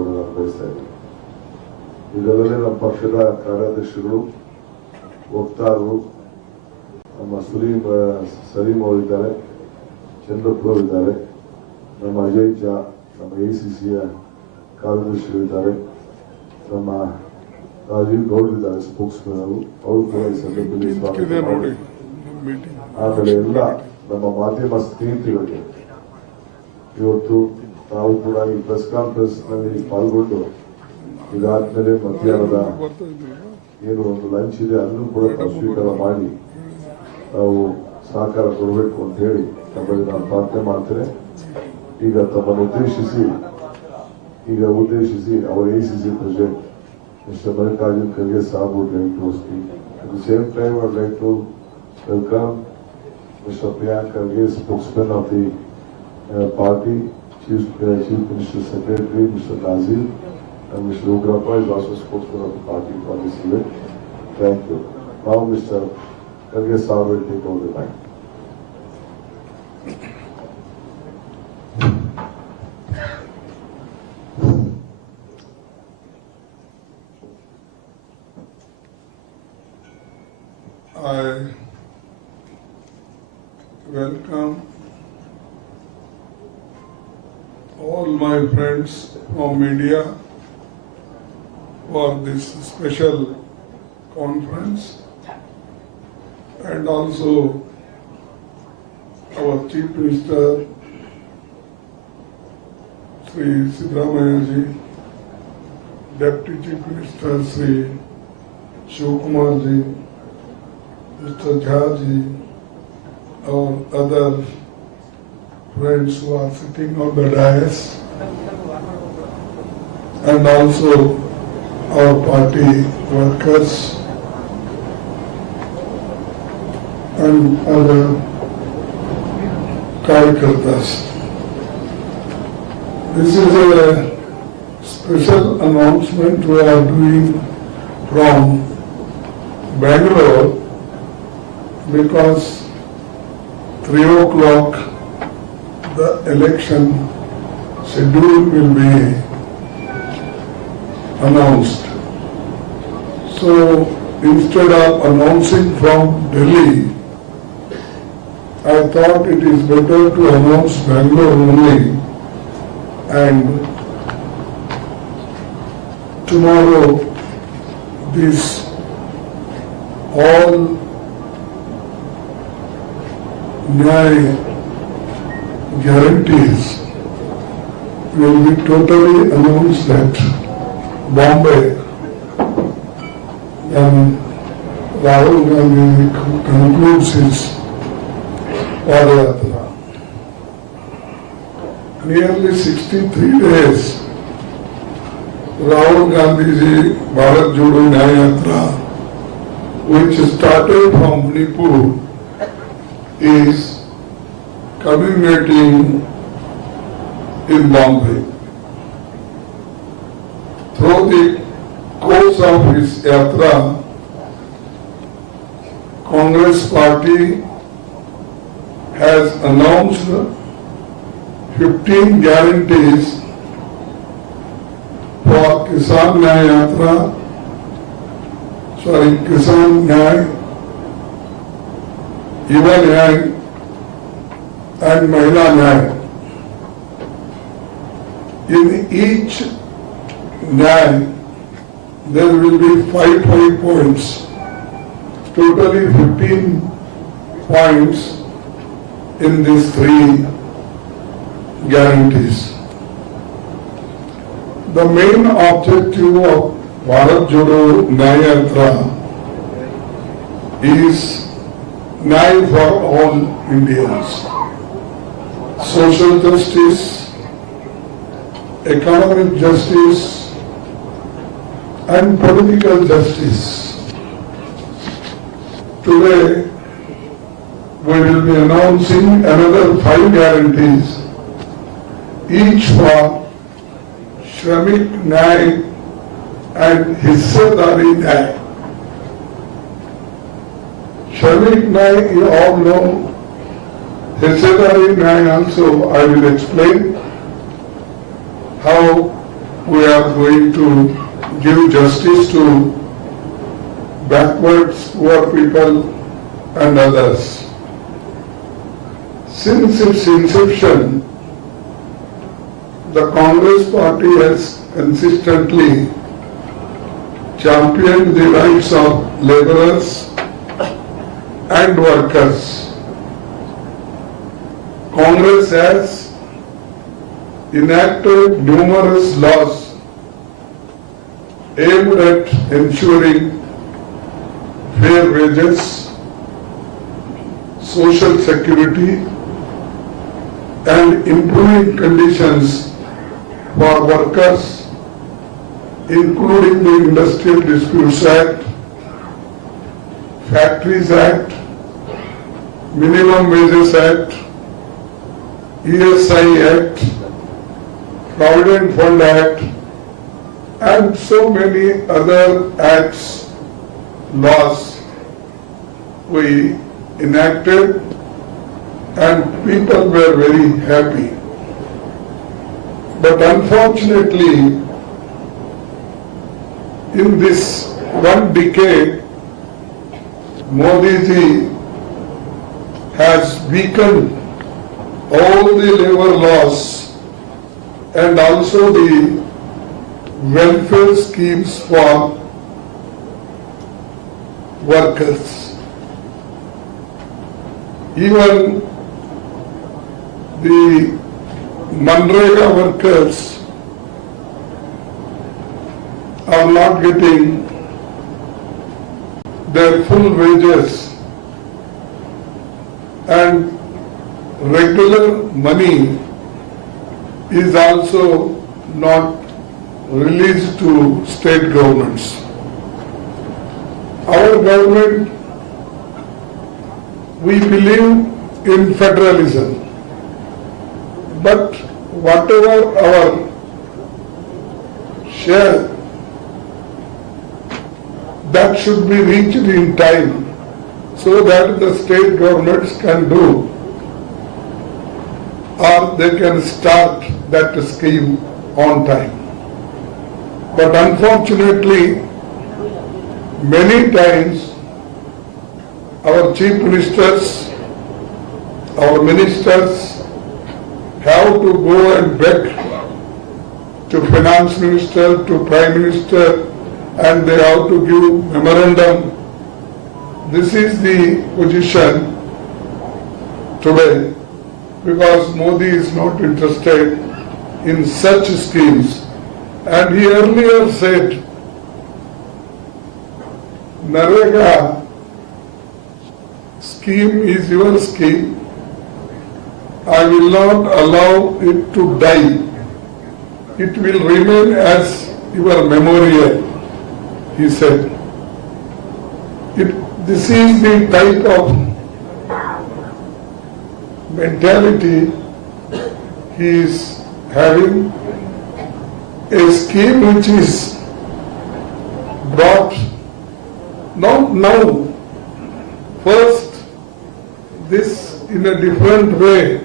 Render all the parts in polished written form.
ಅಂತ ನಾನು ಬಯಸ್ತಾ ಇದ್ದೀನಿ. ಇದಲ್ಲದೆ ನಮ್ಮ ಪಕ್ಷದ ಕಾರ್ಯಾಧ್ಯಕ್ಷರು, ವಕ್ತಾರರು, ನಮ್ಮ ಸಲೀಂ ಅವರಿದ್ದಾರೆ, ಚಂದ್ರಪುರ ಇದ್ದಾರೆ, ನಮ್ಮ ಅಜಯ್ ಜಾ, ನಮ್ಮ ACCಯ ಕಾರ್ಯದರ್ಶಿಗಳಿದ್ದಾರೆ, ನಮ್ಮ ರಾಜೀವ್ ಗೌಡ್ ಇದ್ದಾರೆ, ಸ್ಪೋಕ್ಸ್ಮನ್ ಅವರು ಕೂಡ ಈ ಸಂದರ್ಭದಲ್ಲಿ ಸ್ವಾಗತ ಮಾಡಿ. ಆಮೇಲೆ ಎಲ್ಲ ನಮ್ಮ ಮಾಧ್ಯಮ ಸ್ನೇಹಿತರಿಗೆ ಇವತ್ತು ನಾವು ಕೂಡ ಈ ಪ್ರೆಸ್ ಕಾನ್ಫರೆನ್ಸ್ ನಲ್ಲಿ ಪಾಲ್ಗೊಂಡು ಇದಾದ್ಮೇಲೆ ಮಧ್ಯಾಹ್ನದ ಏನು ಒಂದು ಲಂಚ್ ಇದೆ ಅದನ್ನು ಕೂಡ ಸ್ವೀಕಾರ ಮಾಡಿ ನಾವು ಸಹಕಾರ ಕೊಡಬೇಕು ಅಂತ ಹೇಳಿ ತಮ್ಮಲ್ಲಿ ನಾನು ಪ್ರಾರ್ಥನೆ ಮಾಡ್ತೇನೆ. ಈಗ ತಮ್ಮನ್ನು ಉದ್ದೇಶಿಸಿ ಅವರ ACC president Mr. Mallikarjun Kharge Sahab would like to speak. At the same time, I would like to welcome Mr. Priyank Kharge, spokesman of the party, Chief Minister Secretary, Mr. Nazir, and Mr. Ugrappa is also spokesman of the party for this event. Thank you. Now, Mr. Kharge Sahab will take over the mic. I welcome all my friends from media for this special conference, and also our Chief Minister Sri Siddaramaiah, Deputy Chief Minister Sri Shivkumar ji, Mr. Jhaji, or other friends who are sitting on the dais, and also our party workers and other Karyakartas. This is a special announcement we are doing from Bengaluru, because 3 o'clock the election schedule will be announced. So instead of announcing from Delhi, I thought it is better to announce Bengaluru only, and tomorrow this all guarantees will be totally announced at Bombay when Rahul Gandhi concludes his Padayatra. Nearly 63 days Rahul Gandhi ji Bharat Jodo Nyaya Yatra, which started from Manipur, is culminating in Bombay. Through the course of his yatra, Congress party has announced 15 guarantees for Kisan Nyaya, Yuva Nyaya and Mahila Nyaya. In each Nyaya, there will be 5 points, totally 15 points in these 3 guarantees. The main objective of Bharat Jodo Nyaya Yatra is Nyaya for all Indians. Social justice, economic justice, and political justice. Today, we will be announcing another 5 guarantees, each for Shramik Nyaya and Hissadari Nyaya. Shramik Nyaya, you all know. Hissadari Nyaya also, I will explain how we are going to give justice to backwards poor people and others. Since its inception, the Congress party has consistently championed the rights of laborers and workers. Congress has enacted numerous laws aimed at ensuring fair wages, social security, and improving conditions for workers, including the Industrial Disputes Act, Factories Act, Minimum Wages Act, ESI Act, Provident Fund Act, and so many other acts, laws we enacted, and people were very happy. But unfortunately, in this one decade, Modi ji has weakened all the labor laws and also the welfare schemes for workers. Even the Manrega workers are not getting their full wages, and regular money is also not released to state governments. Our government, we believe in federalism, but whatever our share, that should be reached in time so that the state governments can do, or they can start that scheme on time. But unfortunately, many times our chief ministers, our ministers have to go and beg to finance minister, to prime minister, and they have to give memorandum. This is the position today, because Modi is not interested in such schemes. And he earlier said, Narega scheme is your scheme. I will not allow it to die. It will remain as your memorial, he said. This is the type of mentality he is having. A scheme which is brought not now, first this in a different way.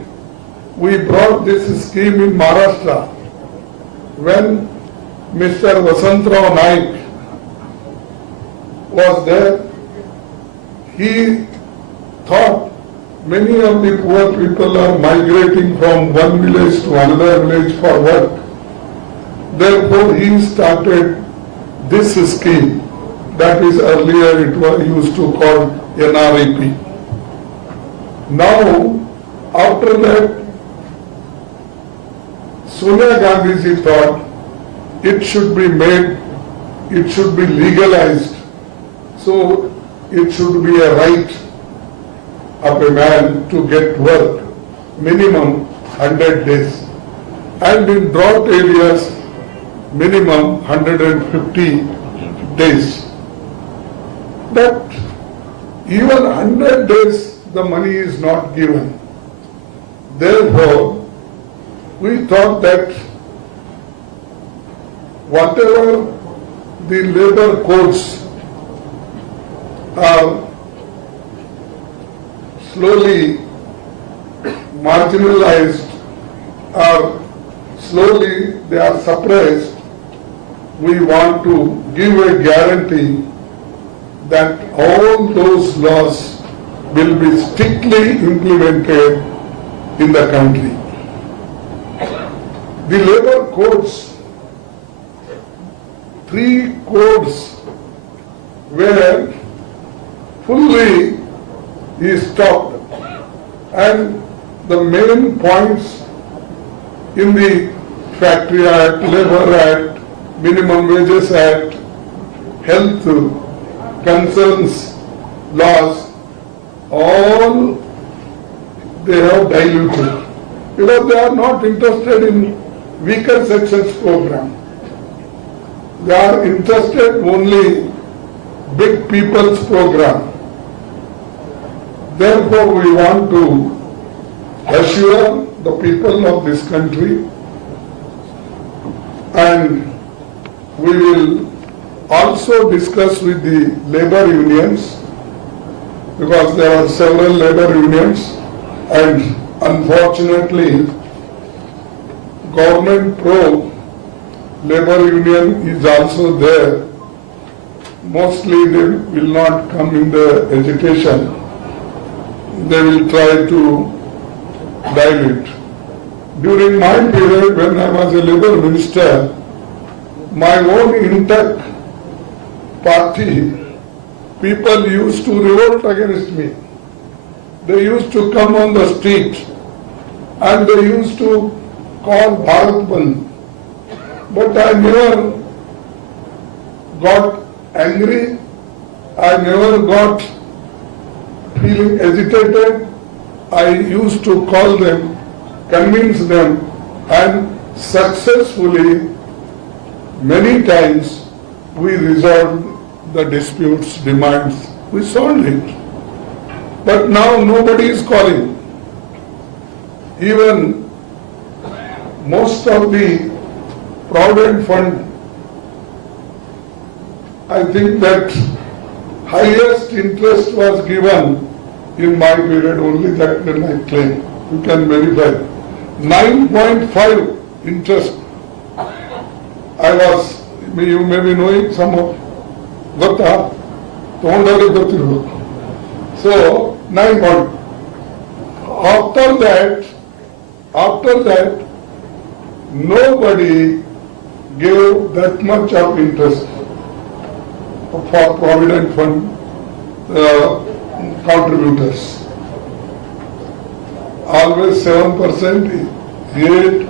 We brought this scheme in Maharashtra when Mr. Vasantrao Naik was there. He thought many of the poor people are migrating from one village to another village for work. Therefore, he started this scheme that is earlier it was used to call NREP. Now, after that, Sonia Gandhi ji thought it should be made, it should be legalized. So, it should be a right of a man to get work, minimum 100 days. And in drought areas, minimum 150 days. But even 100 days, the money is not given. Therefore, we thought that whatever the labor codes are slowly marginalized or slowly they are suppressed, we want to give a guarantee that all those laws will be strictly implemented in the country. The labor codes, 3 codes were fully stopped, and the main points in the Factory Act, Labour Act, Minimum Wages Act, Health Concerns laws, all they have diluted because they are not interested in weaker sections program. They are interested only big people's program. Therefore, we want to assure the people of this country, and we will also discuss with the labor unions, because there are several labor unions, and unfortunately government pro labor union is also there. Mostly they will not come in the agitation. They will try to dilute. During my period when I was a labor minister, my own intact party people used to revolt against me. They used to come on the street and they used to call Bharat Bandh. But I never got angry, I never got feeling agitated. I used to call them, convince them, and successfully many times we resolved the disputes, demands, we solved it. But now nobody is calling. Even most of the Provident Fund, I think that highest interest was given in my period, only that when I claim. You can verify. 9.5 interest. I was, you may be knowing some of Gota, so 9 point. After that, nobody gave that much of interest for Provident Fund contributors. Always 7%, 8,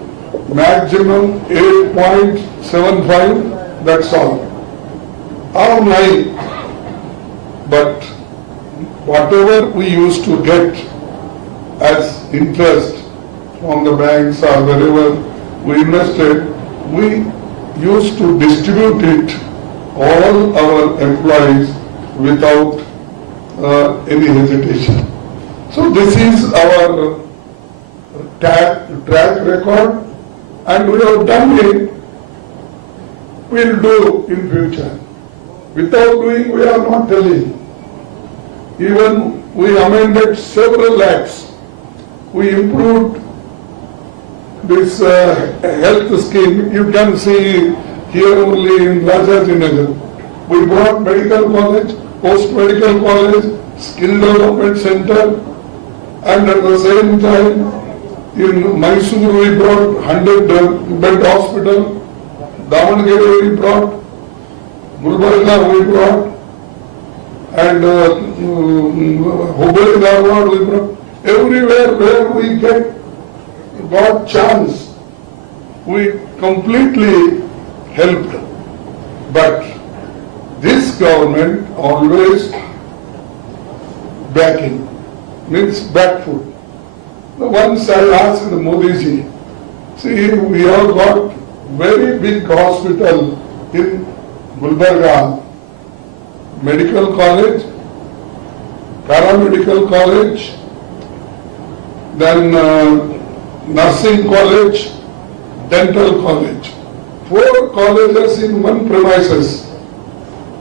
maximum 8.75, that's all. Or 9. But whatever we used to get as interest from the banks or wherever we invested, we used to distribute it all our employees without any hesitation. So this is our track record, and we have done it, we'll do in future. Without doing, we are not telling. Even we amended several acts. We improved this health scheme. You can see here only in Rajajinagar. We brought medical college, post-medical college, skill development center, and at the same time in Mysore we brought 100-bed hospital, Davangere we brought, Gulbarga we brought, and Hubballi Dharwad we brought. Everywhere where we got chance, we completely helped. But this government always backing, means back foot. Once I asked Modi ji, see, we have got very big hospital in Gulbarga, medical college, paramedical college, then nursing college, dental college. 4 colleges in one premises.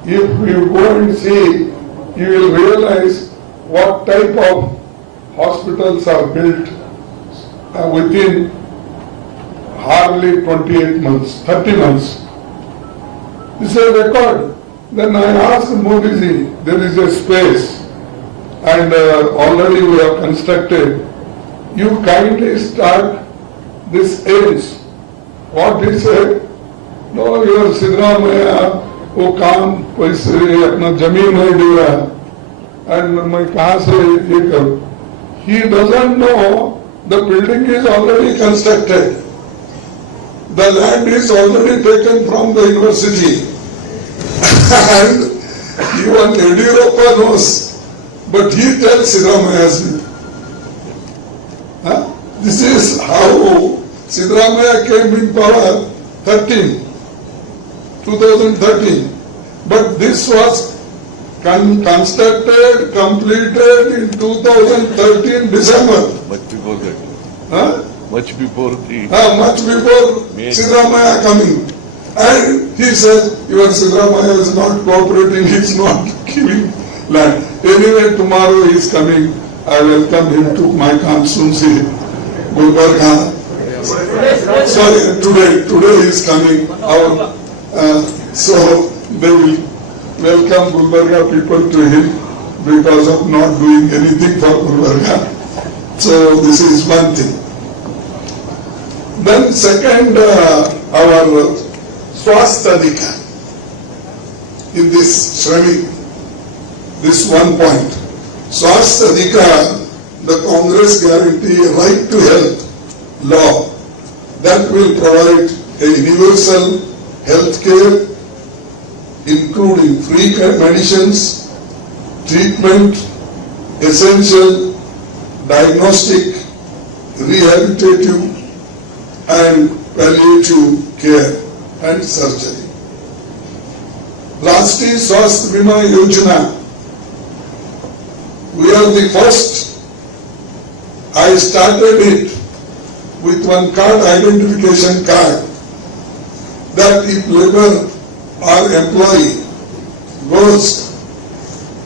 If you go and see, you will realize what type of hospitals are built within hardly 28 months, 30 months. It's a record. Then I asked Modi ji, there is a space and already we have constructed. You kindly start this age. What he said? No, your Sidramaya, वो काम पैसे अपना जमीन नहीं दे रहा and मैं कहाँ से ये करूँ? He doesn't know the building is already constructed. The land is already taken from the university. And even Yediyurappa knows, but he tells Sidramaya. This is how Sidramaya came in power 2013. But this was constructed, completed in 2013 December. Much before that. Huh? Much before the... Much before Sidramaya coming. And he said, your Sidramaya is not cooperating, he is not giving land. Anyway, tomorrow he is coming. I welcome him to my constituency, Gulbarga. Sorry, today he is coming. So they will welcome Gulbarga people to him because of not doing anything for Gulbarga. So this is one thing. Then second, our Swastadika in this Shramik, this one point. Swastadika, the Congress guarantee a right to health law that will provide a universal health care including free medicines, treatment, essential diagnostic, rehabilitative and palliative care and surgery. Rashtriya Swasthya Bima Yojana. We are the first. I started it with one card, identification card, that if labor or employee goes,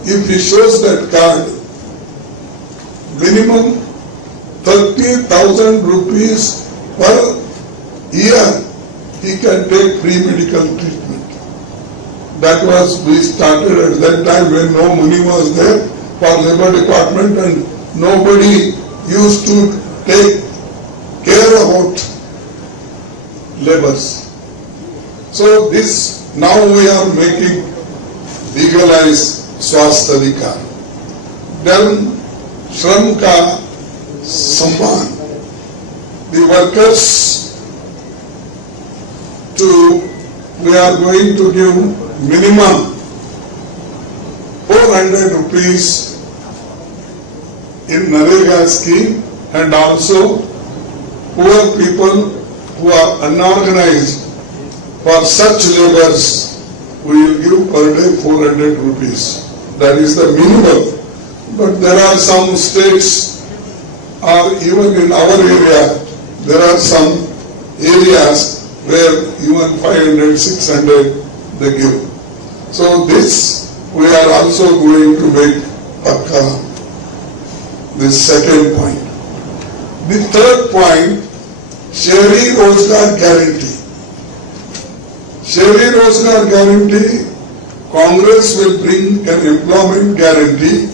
if he shows that card, minimum 30,000 rupees per year, he can take free medical treatment. That was, we started at that time when no money was there for labor department and nobody used to take care about laborers. So this, now we are making legalized Swastadika. Then Shram Ka Samman. The workers we are going to give minimum 400 rupees in Narega scheme, and also poor people who are unorganized, for such laborers we will give per day 400 rupees. That is the minimum. But there are some states, or even in our area, there are some areas where even 500, 600 they give. So this we are also going to make pakka. This second point. The third point, Shehri Rozgar Guarantee. Shehri Rozgar Guarantee, Congress will bring an employment guarantee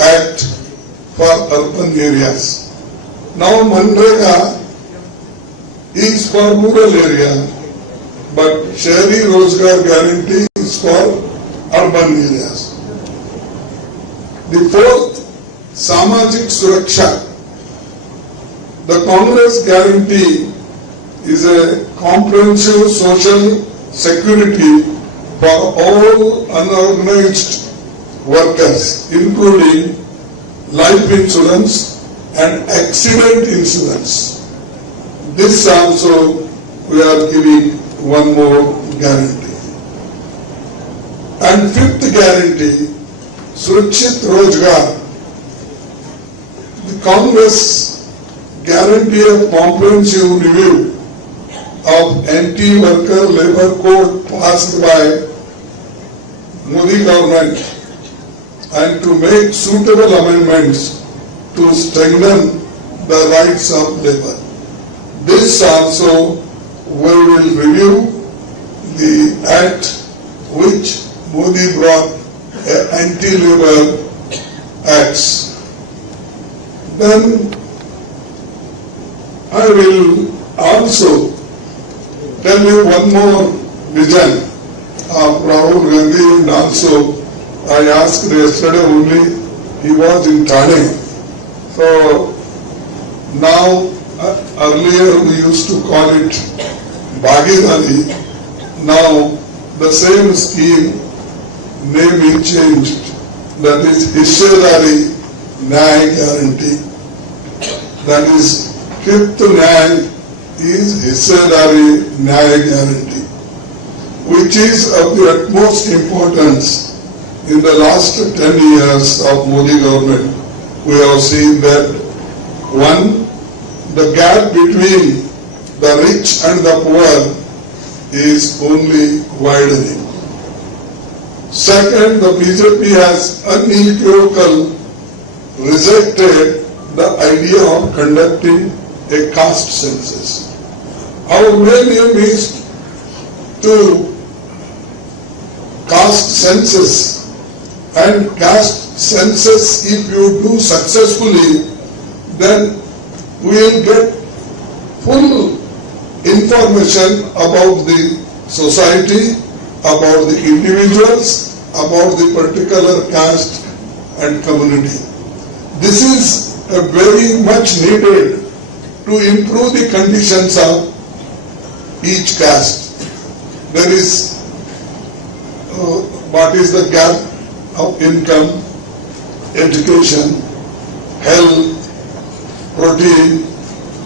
act for urban areas. Now Manrega is for rural area, but Shehri Rozgar Guarantee is for urban areas. The fourth, Samajik Suraksha. The Congress guarantee is a comprehensive social security for all unorganized workers, including life insurance and accident insurance. This also we are giving one more guarantee. And fifth guarantee, Surakshit Rozgar. The Congress guarantee a comprehensive review of anti-worker labor code passed by Modi government and to make suitable amendments to strengthen the rights of labor. This also we will review act which Modi brought, anti-labor acts. Then I will also tell you one more vision of Rahul Gandhi, and also I asked yesterday only, he was in Thane. So now, earlier we used to call it Bhagidari. Now the same scheme, name is changed. That is Hissedari Nyaya Guarantee. That is fifth Nyaya is Hissedari Nyaya Guarantee, which is of the utmost importance. In the last 10 years of Modi government, we have seen that one, the gap between the rich and the poor is only widening. Second, the BJP has unequivocal rejected the idea of conducting a caste census. Our main aim is to caste census, and caste census, if you do successfully, then we will get full information about the society, about the individuals, about the particular caste and community. This is a very much needed to improve the conditions of each caste. There is what is the gap of income, education, health, protein.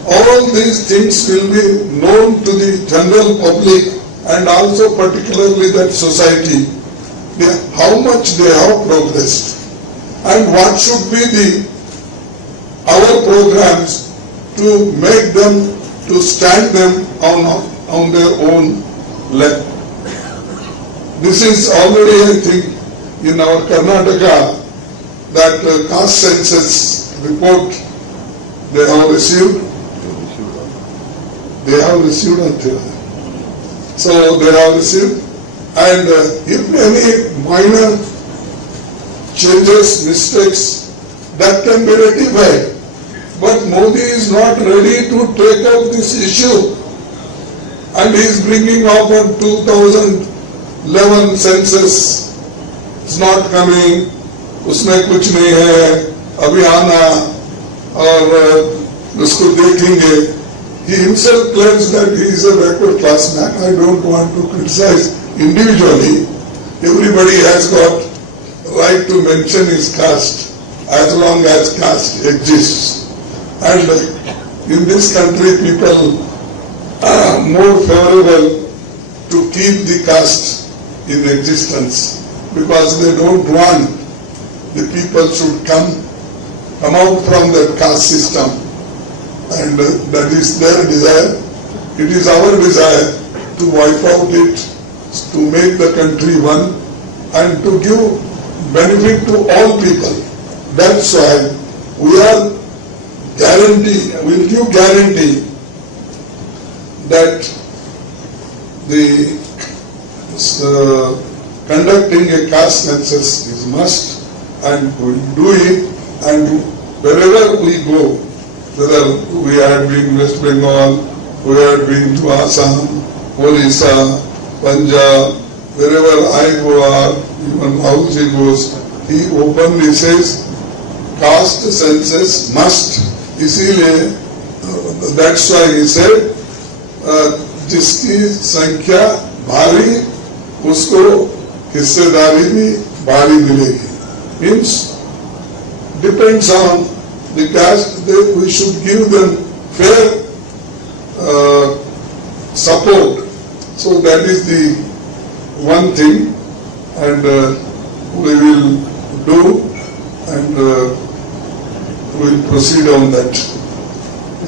All these things will be known to the general public and also particularly that society, how much they have progressed and what should be our programs to make them, to stand them on their own leg. This is already, I think, in our Karnataka, that caste census report they have received. They have received until. So they have received, and if any minor changes, mistakes, that can be rectified. But Modi is not ready to take up this issue, and he is bringing up a 2011 census. It's not coming, उसमें कुछ नहीं है, अभी आना और उसको देखेंगे. He himself claims that he is a backward class man. I don't want to criticize individually. Everybody has got right to mention his caste as long as caste exists. And in this country, people are more favorable to keep the caste in existence because they don't want the people should come out from the caste system. And that is their desire. It is our desire to wipe out it, to make the country one, and to give benefit to all people. That's why we are will give guarantee that the conducting a caste census is must, and we will do it, and wherever we go, whether we had been West Bengal, we had been to Assam, Orissa, Punjab, wherever I go, even house he goes, he openly says, caste census must. इसीलिए that's why he said, जिसकी संख्या भारी उसको हिस्सेदारी भी भारी मिलेगी. Means depends on the caste, we should give them fair support. So that is the one thing, and we will do, and we will proceed on that.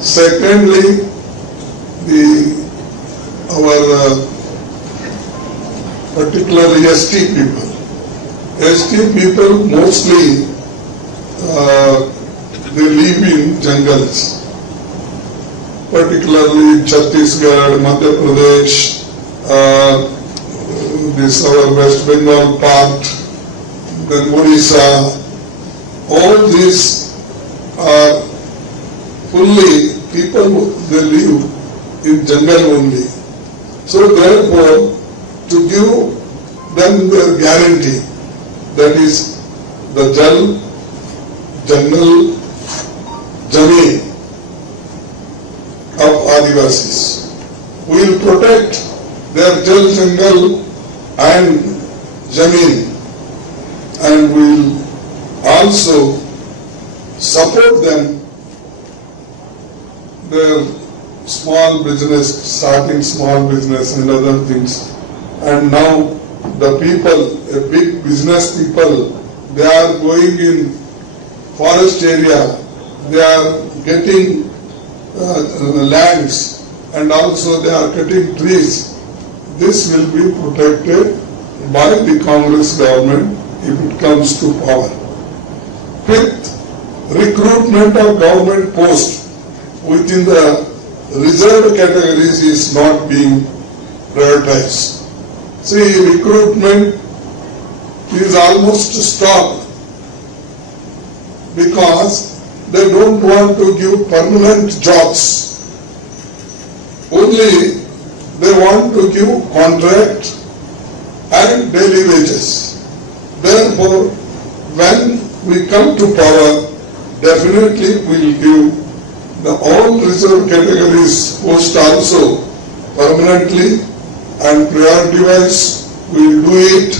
Secondly, our particularly ST people. ST people mostly they live in jungles, particularly Chhattisgarh, Madhya Pradesh, this our West Bengal part, then Odisha, all these are fully people, they live in jungle only. So therefore, to give them their guarantee, that is the Jal, Jungle, Jami of Adivasis. We will protect their Jal, Jungle and Jameen, and we will also support them, their small business, starting small business and other things. And now the people, a big business people, they are going in forest area, they are getting lands, and also they are cutting trees. This will be protected by the Congress government if it comes to power. Fifth, recruitment of government posts within the reserved categories is not being prioritized. See, recruitment is almost stopped because they don't want to give permanent jobs. Only they want to give contract and daily wages. Therefore, when we come to power, definitely we will give the all reserved categories post also permanently, and priority wise we will do it.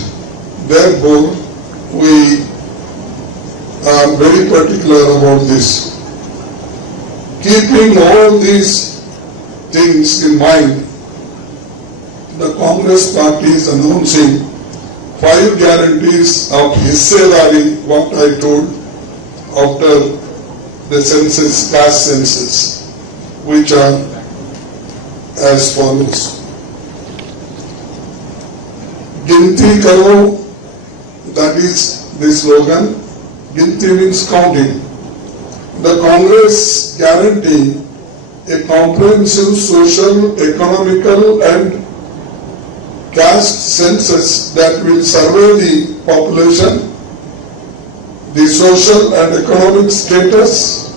Therefore, we are very particular about this. Keeping all these things in mind, the Congress party is announcing 5 guarantees of Hissedari, what I told after the census, caste census, which are as follows. Ginti Karo, that is the slogan. Ginti means counting. The Congress guarantee a comprehensive social, economical and caste census that will survey the population, the social and economic status,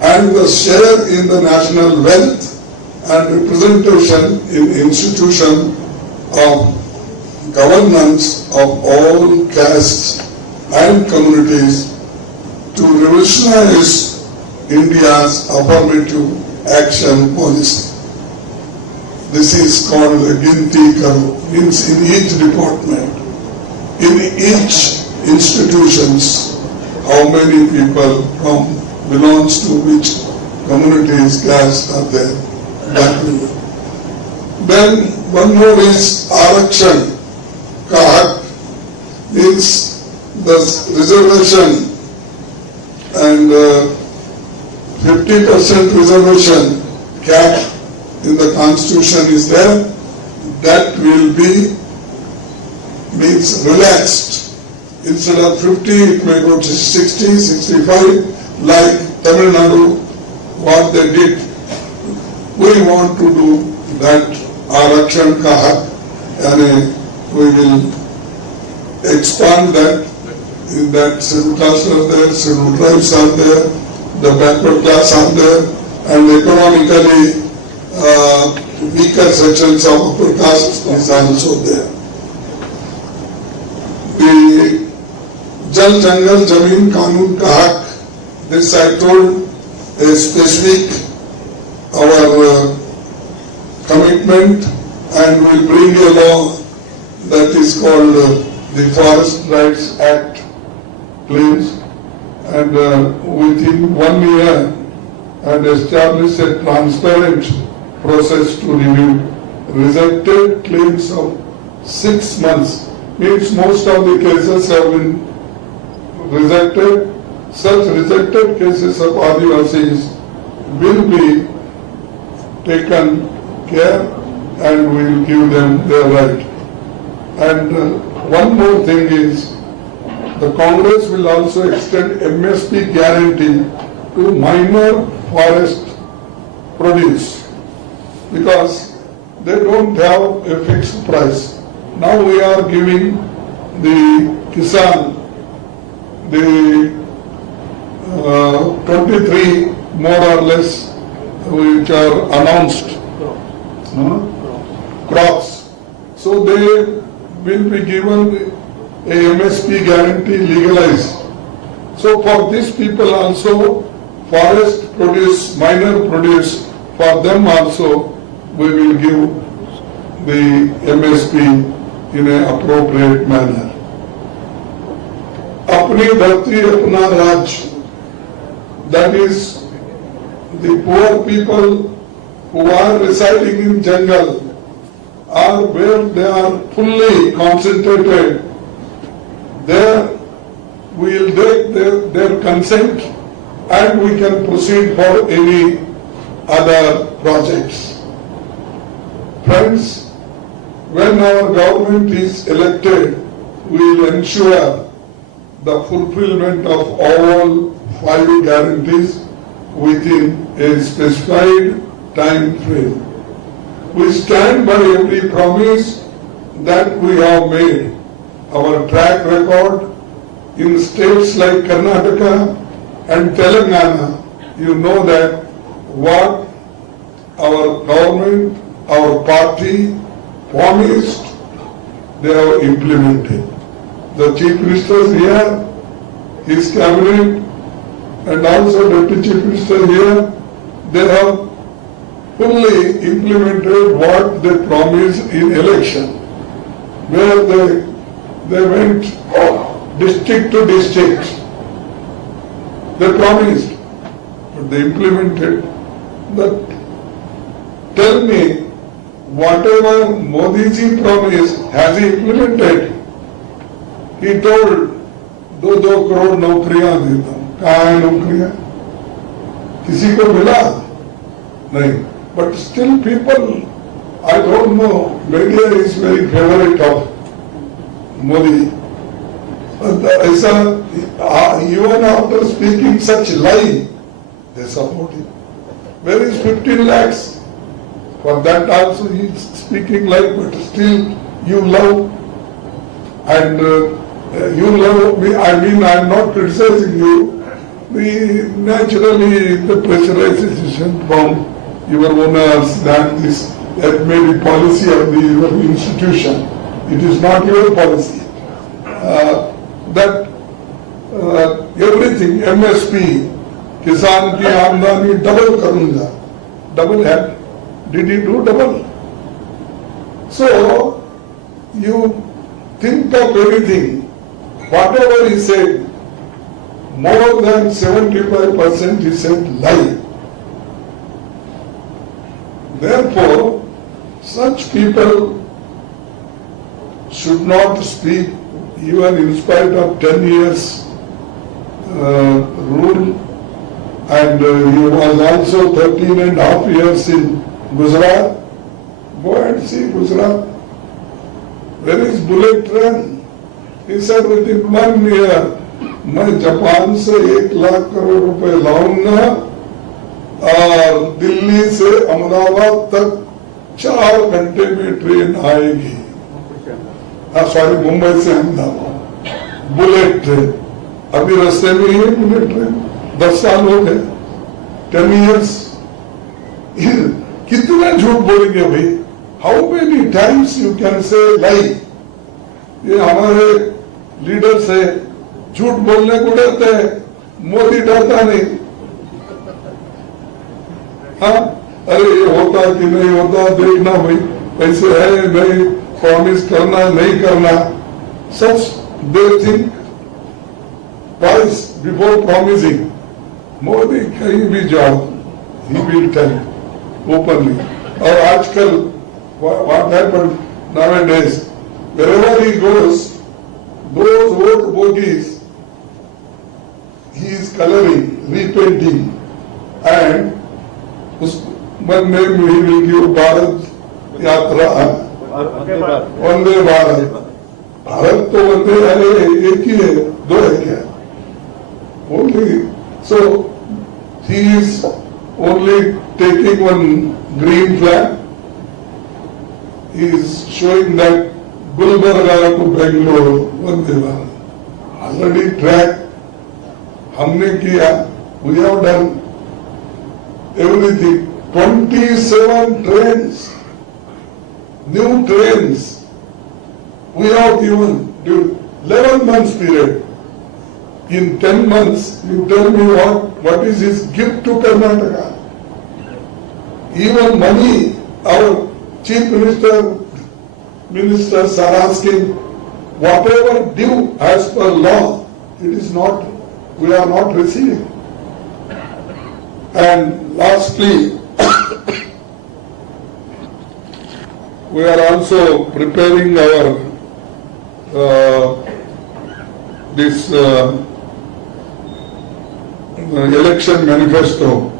and the share in the national wealth and representation in institution of governance of all castes and communities to revolutionize India's affirmative action policy. This is called the Ginti Karo, means in each department, in each institutions, how many people from belongs to which communities, caste are there. That will be. Then one more is Arakshan ka hak, means the reservation and 50% reservation cap in the constitution is there. That will be means relaxed. Instead of 50, it may go to 60, 65, like Tamil Nadu, what they did. We want to do that Arakshan ka hak, and we will expand that. In that scheduled class are there, scheduled tribes are there, the backward class are there, and economically weaker sections of upper caste is also there. The Jal Jangal Jameen Kanun ka hak, this I told a specific our commitment, and will bring a law that is called the Forest Rights Act claims, and within 1 year and establish a transparent process to review rejected claims of 6 months. Means most of the cases have been rejected. Such rejected cases of Adivasis will be taken care, and we will give them their right. And one more thing is, the Congress will also extend MSP guarantee to minor forest produce, because they don't have a fixed price. Now we are giving the Kisan, the 23 more or less which are announced crops. So they will be given a MSP guarantee legalized. So for these people also, forest produce, minor produce, for them also we will give the MSP in an appropriate manner. Apni dharti apna raj, that is the poor people who are residing in jungle or where they are fully concentrated, there we will take their consent and we can proceed for any other projects. Friends, when our government is elected, we will ensure the fulfillment of all 5 guarantees within a specified time frame. We stand by every promise that we have made. Our track record in states like Karnataka and Telangana, you know that what our government, our party promised, they have implemented. The Chief Minister here, his cabinet, and also Deputy Chief Minister here, they have fully implemented what they promised in election, where they went district to district. They promised, but they implemented. But tell me, whatever Modi ji promised, has he implemented? He told, 2 crore नौकरियां देता हूं, कहाँ है नौकरियां? किसी को मिला? नहीं. But still people, I don't know, media is very favorite of Modi. ऐसा, even after speaking such lie, they support him. Where is 15 lakhs? For that also he is speaking like, but still you love, and you love me. I mean, I am not criticizing you. Naturally, the pressurization from your owners, than this, that may be policy of your institution. It is not your policy. That everything, MSP, किसान की आमदनी double करूंगा, double hat. Did he do double? So, you think of anything, whatever he said, more than 75% he said lie. Therefore, such people should not speak even in spite of 10 years rule, and he was also 13 and a half years in Gujarat. Go and see Gujarat. Where is bullet train? He said within 1 year, मैं Japan से 1 लाख करोड़ रुपए लाऊंगा और दिल्ली से अहमदाबाद तक 4 घंटे में train आएगी. सॉरी, मुंबई से अहमदाबाद बुलेट ट्रेन. अभी रास्ते में ही बुलेट ट्रेन. 10 साल हो गए, 10 years. कितना झूठ बोलेंगे भाई? How many times you can say lie? ये हमारे लीडर से झूठ बोलने को डरते हैं, मोदी डरता नहीं. हाँ, अरे ये होता कि नहीं होता देखना भाई, पैसे है नहीं, प्रॉमिस करना नहीं करना. Such they think twice before promising. Modi कहीं भी जाओ, ही विल टेल openly. और आजकल what happened nowadays, wherever he goes, those vote bogies he is coloring, repainting, and one name he will give Bharat Yatra, Vande Bharat. Bharat तो वंदे, अरे एक ही है, 2 है क्या? Only so he is only taking one green flag. He is showing that Gulbarga to Bengaluru Vande Bharat already track हमने किया. We have done everything. 27 trains, new trains. We have given during 11 months period. In 10 months, you tell me what is his gift to Karnataka? Even money, our chief ministers are asking whatever due as per law, it is not, we are not receiving. And lastly, we are also preparing our election manifesto.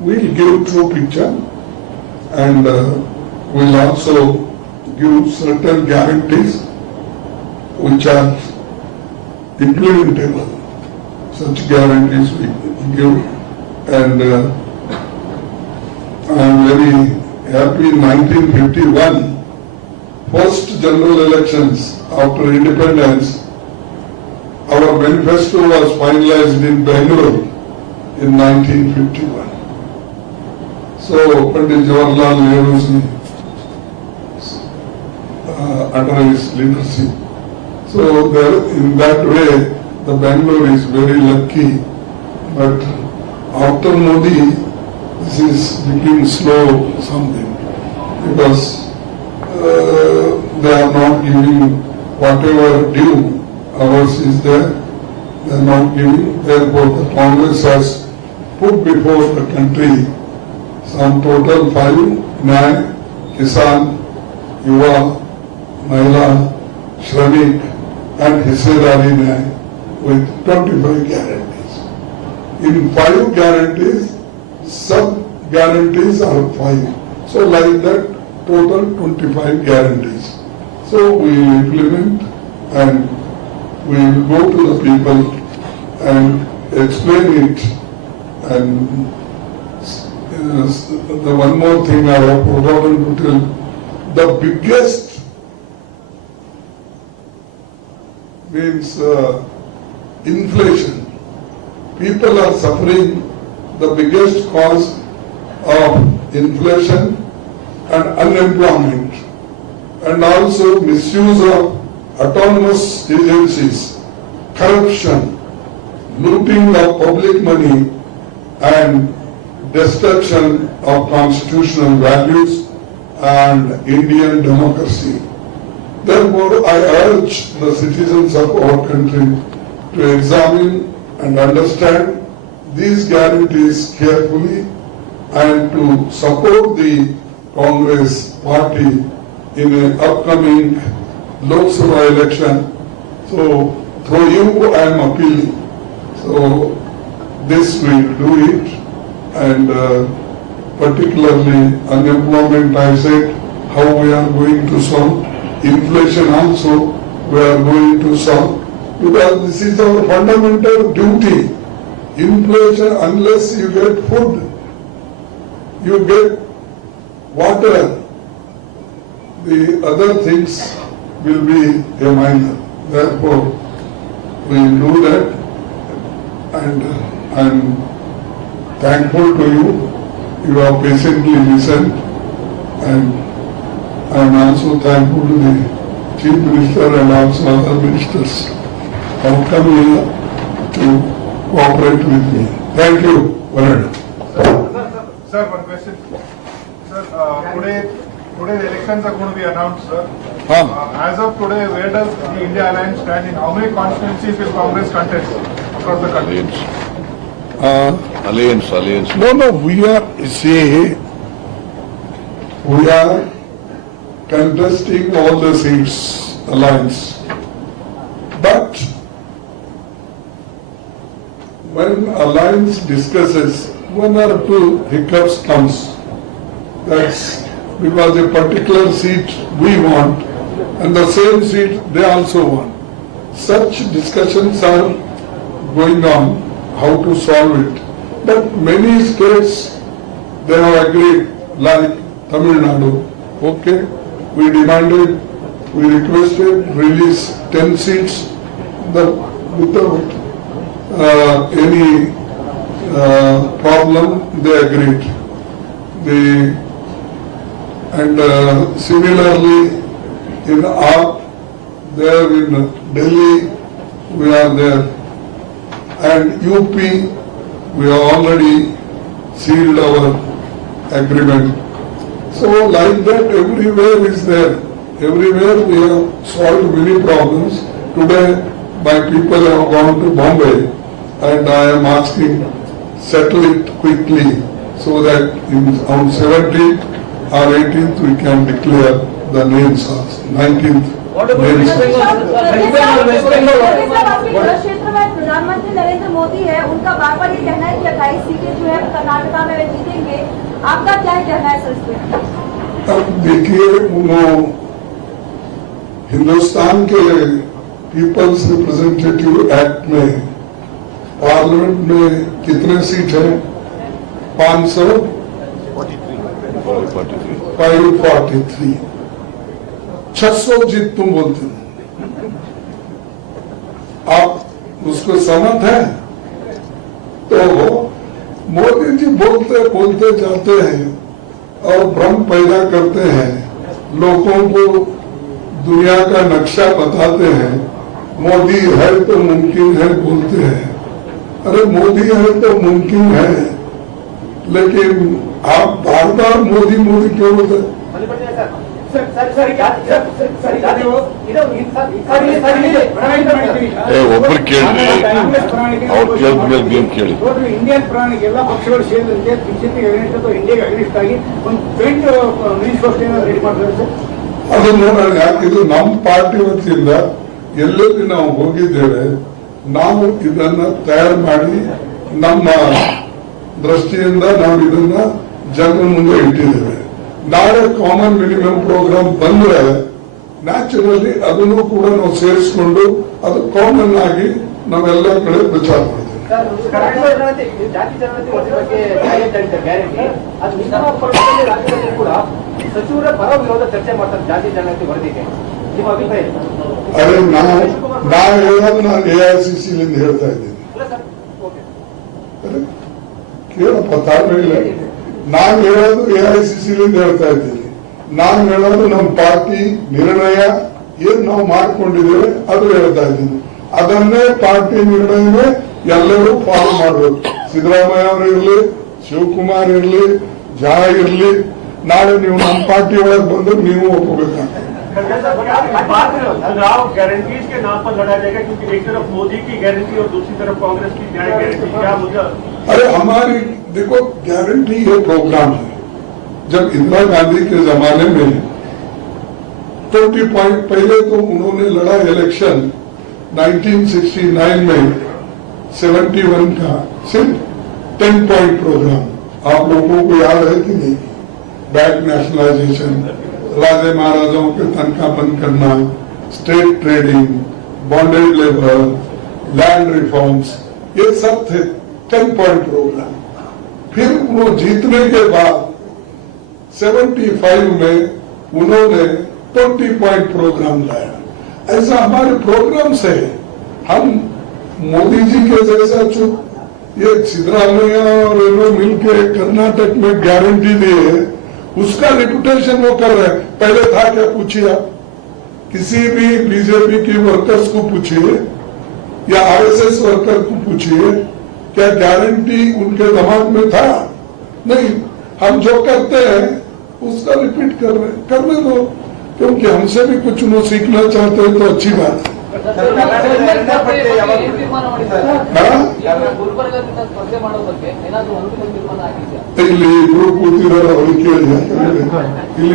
We'll give true picture and we'll also give certain guarantees which are implementable. Such guarantees we give, and I am very happy. In 1951, first general elections after independence, our manifesto was finalized in Bengaluru in 1951. So, Pandit Jawaharlal Nehru's under his leadership. So, there, in that way, the Bengaluru is very lucky. But after Modi, this is becoming slow something because they are not giving whatever due. Ours is there, they are not giving. Therefore, the Congress has put before the country some total 5 Nyay, Kisan, Yuva, Mahila, Shramik and Hissedari Nyay with 25 guarantees. In 5 guarantees, sub-guarantees are 5. So like that, total 25 guarantees. So we implement and we will go to the people and explain it. And the one more thing I have forgotten to tell, the biggest means inflation. People are suffering. The biggest cause of inflation and unemployment, and also misuse of autonomous agencies, corruption, looting of public money, and destruction of constitutional values and Indian democracy. Therefore, I urge the citizens of our country to examine and understand these guarantees carefully and to support the Congress party in an upcoming Lok Sabha election. So, through you I am appealing. So, this will do it, and particularly unemployment, I said, how we are going to solve. Inflation also we are going to solve, because this is our fundamental duty. Inflation, unless you get food, you get water, the other things will be a minor. Therefore, we will do that, and I am thankful to you. You have patiently listened, and I am also thankful to the Chief Minister and also other ministers who have come here to cooperate with me. Thank you, Varun. Sir, one question. Sir, today the elections are going to be announced, sir. As of today, where does the India Alliance stand? In how many constituencies will Congress contest across the country? Alliance. No, we are contesting all the seats, alliance. But when alliance discusses, one or two hiccups comes. That's because a particular seat we want and the same seat they also want. Such discussions are going on, how to solve it. But many states, they have agreed, like Tamil Nadu. Okay, we demanded we requested release 10 seats without any problem. They agreed. Similarly in AAP, there in Delhi we are there, and UP we have already sealed our agreement. So like that everywhere is there. Everywhere we have solved many problems. Today my people have gone to Bombay and I am asking settle it quickly so that on 17th or 18th we can declare the names of 19th. names. क्षेत्र में प्रधानमंत्री नरेंद्र मोदी है, उनका बार बार ये कहना है कि 28 सीटें जो है कर्नाटका में वे जीतेंगे, आपका क्या कहना है सर इस पे? अब देखिए, हिंदुस्तान के पीपल्स रिप्रेजेंटेटिव एक्ट में पार्लियामेंट में कितने सीट है? 543। 600 जीत तुम बोलते हो, आप उसको सहमत हैं? तो मोदी जी बोलते बोलते जाते हैं और भ्रम पैदा करते हैं, लोगों को दुनिया का नक्शा बताते हैं। मोदी है तो मुमकिन है बोलते हैं। अरे मोदी है तो मुमकिन है, लेकिन आप बार बार मोदी मोदी क्यों बोलते हैं? ಒಬ್ಬರು ಕೇಳಿ ಅವ್ರು ಕೇಳಿದ ಮೇಲೆ ನೀವು ಕೇಳಿ. ಇಂಡಿಯನ್ ಪ್ರಾಣಿಗೆ ಎಲ್ಲ ಪಕ್ಷಗಳು ಸೇರಿದಂತೆ ಬಿಜೆಪಿ ಅಗೇನ್ಸ್ಟ್ ಅಥವಾ ಇಂಡಿಯಾಗೆ ಅಗೇನ್ಸ್ಟ್ ಆಗಿ ಒಂದು ಫ್ರೆಂಡ್ ಮ್ಯಾನಿಫೆಸ್ಟೋ ರೆಡಿ ಮಾಡ್ತಾರೆ ಸರ್. ಅದು ನೋಡೋಣ, ಇದು ನಮ್ಮ ಪಾರ್ಟಿ ವತಿಯಿಂದ ಎಲ್ಲೆಲ್ಲಿ ನಾವು ಹೋಗಿದ್ದೇವೆ, ನಾವು ಇದನ್ನ ತಯಾರು ಮಾಡಿ ನಮ್ಮ ದೃಷ್ಟಿಯಿಂದ ನಾವು ಇದನ್ನ ಜನರ ಮುಂದೆ ಇಟ್ಟಿದ್ದೇವೆ. ನಾಳೆ ಕಾಮನ್ ಮಿನಿಮಮ್ ಪ್ರೋಗ್ರಾಮ್ ಬಂದ್ರೆ ನ್ಯಾಚುರಲಿ ಅದನ್ನು ಕೂಡ ನಾವು ಸೇರಿಸಿಕೊಂಡು ಅದು ಕಾಮನ್ ಆಗಿ ನಾವೆಲ್ಲ ಕಡೆ ಪ್ರಚಾರ ಮಾಡ್ತೇವೆ. ಜಾತಿ ಜನಗಣತಿ ವರದಿ ಬಗ್ಗೆ ಗ್ಯಾರಂಟಿ ಅದು ರಾಜ್ಯದಲ್ಲಿ ಕೂಡ ಸಚಿವರ ಪರ ವಿರೋಧ ಚರ್ಚೆ ಮಾಡ್ತಾರೆ. ಜಾತಿ ಜನಗಣತಿ ವರದಿಗೆ ನಿಮ್ಮ ಅಭಿಪ್ರಾಯ? ಅದೇ ನಾವು ಹೇಳೋದು ನಾನು AICC ಹೇಳ್ತಾ ಇದ್ದೀನಿ. ಕೇಳಪ್ಪ, ತಾಳ್ಮೆಗೆ ನಾನು ಹೇಳೋದು AICC ಹೇಳ್ತಾ ಇದ್ದೀನಿ. ನಾನು ಹೇಳೋದು ನಮ್ಮ ಪಾರ್ಟಿ ನಿರ್ಣಯ ಏನ್ ನಾವು ಮಾಡ್ಕೊಂಡಿದ್ದೇವೆ ಅದು ಹೇಳ್ತಾ ಇದ್ದೀನಿ. ಅದನ್ನೇ ಪಾರ್ಟಿ ನಿರ್ಣಯವೇ ಎಲ್ಲರೂ ಫಾಲೋ ಮಾಡಬೇಕು. ಸಿದ್ದರಾಮಯ್ಯ ಅವರು ಇರಲಿ, ಶಿವಕುಮಾರ್ ಇರಲಿ, ಜಾ ಇರಲಿ, ನಾಳೆ ನೀವು ನಮ್ಮ ಪಾರ್ಟಿ ಒಳಗೆ ಬಂದ್ರೆ ನೀವು ಒಪ್ಪಬೇಕಾಗ್ತದೆ. चुनाव गारंटीज के नाम पर लड़ा जाएगा, क्योंकि एक तरफ मोदी की गारंटी और दूसरी तरफ कांग्रेस की न्याय गारंटी। क्या मुद्दा? अरे हमारी देखो, गारंटी ये प्रोग्राम है। जब इंदिरा गांधी के जमाने में 20 पॉइंट पहले तो उन्होंने लड़ा इलेक्शन 1969 में 71 का सिर्फ 10 पॉइंट प्रोग्राम। आप लोगों को याद है कि नहीं? बैंक नेशनलाइजेशन, राजे महाराजाओं के तनख्वाह बंद करना, state trading, bonded labour, land reforms, ये सब थे 10 पॉइंट प्रोग्राम। फिर वो जीतने के बाद 75 में उन्होंने 20 पॉइंट प्रोग्राम लाया। ऐसा हमारे प्रोग्राम से हम मोदी जी के जैसा चुप ये सिद्धरामैया और मिलके कर्नाटक में गारंटी दिए, उसका रिपुटेशन वो कर रहे हैं। पहले था क्या पूछिए आप, किसी भी बीजेपी की वर्कर्स को पूछिए या RSS वर्कर को पूछिए, क्या गारंटी उनके दिमाग में था? नहीं। हम जो करते हैं उसका रिपीट करने दो, क्योंकि हमसे भी कुछ वो सीखना चाहते हैं तो अच्छी बात है। ಇಲ್ಲಿ ಇಬ್ರು ಕೂತಿದ್ದಾರೆ, ಅವ್ರಿಗೆ ಕೇಳಿ. ಇಲ್ಲಿ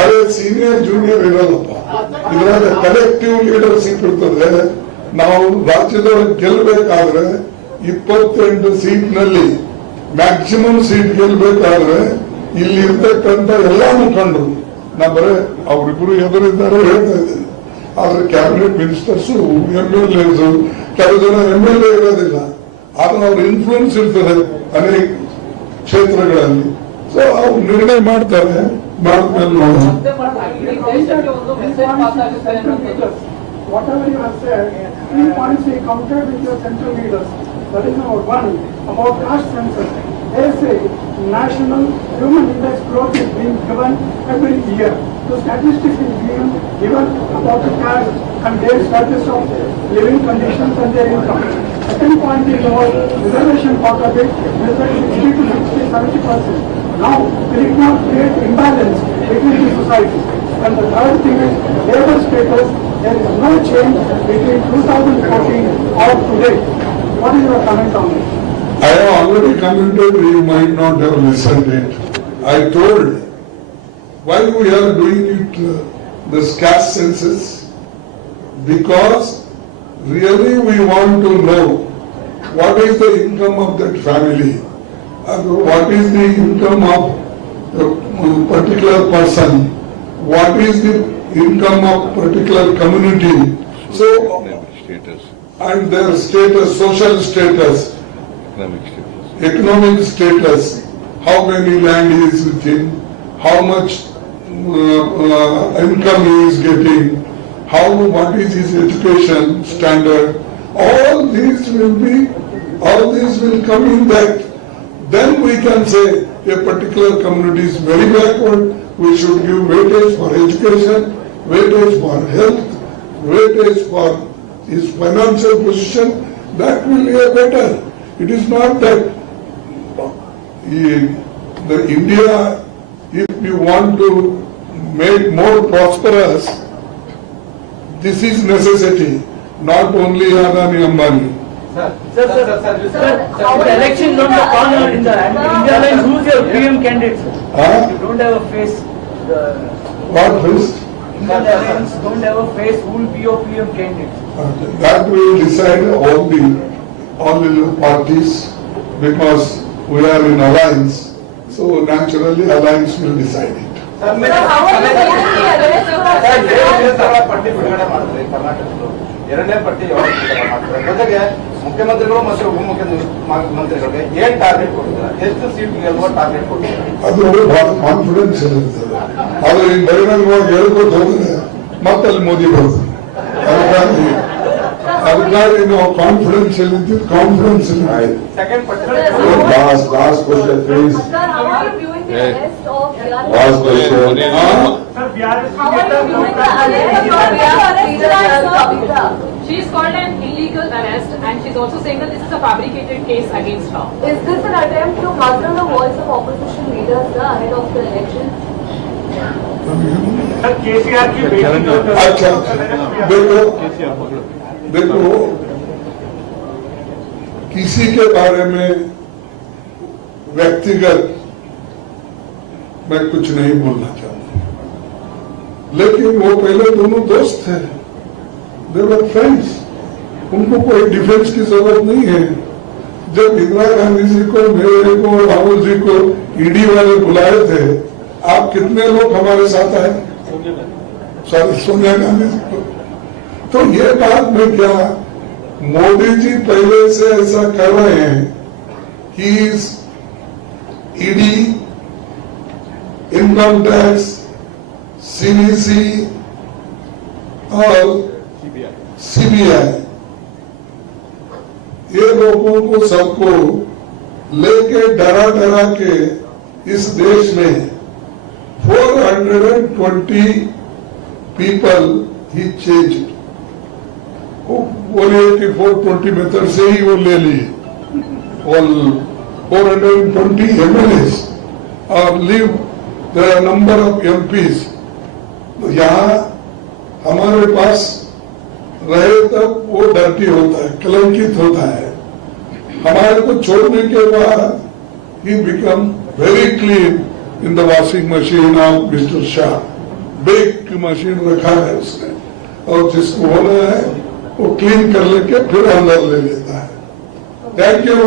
ಅದೇ ಸೀನಿಯರ್ ಜೂನಿಯರ್ ಇರಲ್ಲಪ್ಪ, ಇದ್ರಾಗ ಕಲೆಕ್ಟಿವ್ ಲೀಡರ್ಶಿಪ್ ಇರ್ತದೆ. ನಾವು ರಾಜ್ಯದೊಳಗೆ ಗೆಲ್ಲಬೇಕಾದ್ರೆ 28 ಸೀಟ್ನಲ್ಲಿ ಮ್ಯಾಕ್ಸಿಮಮ್ ಸೀಟ್ ಗೆಲ್ಲಬೇಕಾದ್ರೆ ಇಲ್ಲಿ ಇರ್ತಕ್ಕಂಥ ಎಲ್ಲಾ ಮುಖಂಡರು, ನಾ ಬರೇ ಅವರಿಬ್ಬರು ಎದುರಿದ್ದಾರೆ ಹೇಳ್ತಾ ಇದ್ದೀನಿ, ಆದ್ರೆ ಕ್ಯಾಬಿನೆಟ್ ಮಿನಿಸ್ಟರ್ಸು, MLAs, ಕೆಲವು ಜನ MLA ಇರೋದಿಲ್ಲ, ಆದ್ರೆ ಅವ್ರ ಇನ್ಫ್ಲೂಯೆನ್ಸ್ ಇರ್ತದೆ ಅನೇಕ ಕ್ಷೇತ್ರಗಳಲ್ಲಿ. ಸೊ ಅವ್ರು ನಿರ್ಣಯ ಮಾಡ್ತಾರೆ, ಮಾಡಿದ್ಮೇಲೆ ನೋಡೋಣ. Whatever you have said, 3 points we counted with your central leaders. That is number 1, about caste census. They say national human index growth is being given every year. So statistics is being given about the caste and their status of living conditions and their income. Second point is about reservation part of it, measured 60 to 70%. Now, we did not create imbalance between the societies. And the third thing is labor status. There is no change between 2014 or today. What is your comment on it? I have already commented, you might not have listened it. I told why we are doing it, this caste census, because really we want to know what is the income of that family, what is the income of a particular person, what is the income of particular community, so and their status, social status, economic status, how many land he is within, how much income he is getting, what is his education standard, all these will come in that. Then we can say a particular community is very backward, we should give weightage for education, weightage for health, weightage for his financial position, that will be better. It is not that the India, if you want to make more prosperous, this is necessity, not only Adani Ambani. Sir, The elections on the corner in the India line, who's your PM candidate? You don't have a face. What face? India Alliance don't have a face. Who will be your PM candidate? That will decide all the parties, because we are in alliance, so naturally alliance will decide it. Sir, ಪಟ್ಟಿ ಬಿಡುಗಡೆ ಮಾಡಿದ್ರೆ ಕರ್ನಾಟಕದ್ದು 2ನೇ ಪಟ್ಟಿ ಯಾವಾಗ ಬಿಡುಗಡೆ ಮಾಡ್ತಾರೆ, ಜೊತೆಗೆ ಮುಖ್ಯಮಂತ್ರಿಗಳು ಮತ್ತು ಉಪಮುಖ್ಯಮಂತ್ರಿಗಳಿಗೆ ಏನ್ ಟಾರ್ಗೆಟ್ ಕೊಟ್ಟಿದ್ದಾರೆ, ಎಷ್ಟು ಸೀಟ್ ಗೆಲ್ಲುವ ಟಾರ್ಗೆಟ್ ಕೊಟ್ಟಿದ್ದಾರೆ? ಅದು ಬಹಳ ಕಾನ್ಫಿಡೆನ್ಸ್ ಇರುತ್ತದೆ. ಅದು ಈಗ ಬಹಿರಂಗವಾಗಿ ಹೇಳ್ಬೋದು ಹೋದ್ರೆ ಮತ್ತೆ ಅಲ್ಲಿ ಮೋದಿ ಬರ್ತಾರೆ. ಅದಕ್ಕಾಗಿ ನಾವು ಕಾನ್ಫಿಡೆನ್ಸ್ ಇಲ್ಲಿದ್ದು ಕಾನ್ಫಿಡೆನ್ಸ್ ಇಲ್ಲ. ಸೆಕೆಂಡ್ ಪಟ್ಟಿ Last question, please. Sir, how are you viewing the arrest of Last question. Sir, How are you viewing the arrest of Kavita? She is called an illegal arrest, and she's also saying that this is a fabricated case against her. Is this an attempt to muzzle the voice of opposition leaders ahead of the election? Sir KCR की बेटी अच्छा, देखो किसी के बारे में व्यक्तिगत मैं कुछ नहीं बोलना चाहता, लेकिन वो पहले दोनों दोस्त थे, दे वर फ्रेंड्स, उनको कोई डिफेंस की जरूरत नहीं है। जब इंदिरा गांधी जी को, मेरे को, राहुल जी को ईडी वाले बुलाए थे, आप कितने लोग हमारे साथ आए? सोनिया गांधी जी को। तो ये बात में क्या, मोदी जी पहले से ऐसा कर रहे हैं, he is ED, income tax, CBC और सीबीआई, ये लोगों को सबको लेके डरा के इस देश में 420 people he changed. बोलिए कि 420 मेथड से ही वो ले लिए, और 420 MLAs और leave the number of MPs. तो यहाँ हमारे पास रहे तब वो डर्टी होता है, कलंकित होता है। हमारे को छोड़ने के बाद ही become very clean in the washing machine of mister Shah. बेक की मशीन रखा है उसने, और जिसको होना है वो क्लीन कर लेके फिर अंदर ले लेता है। Thank you.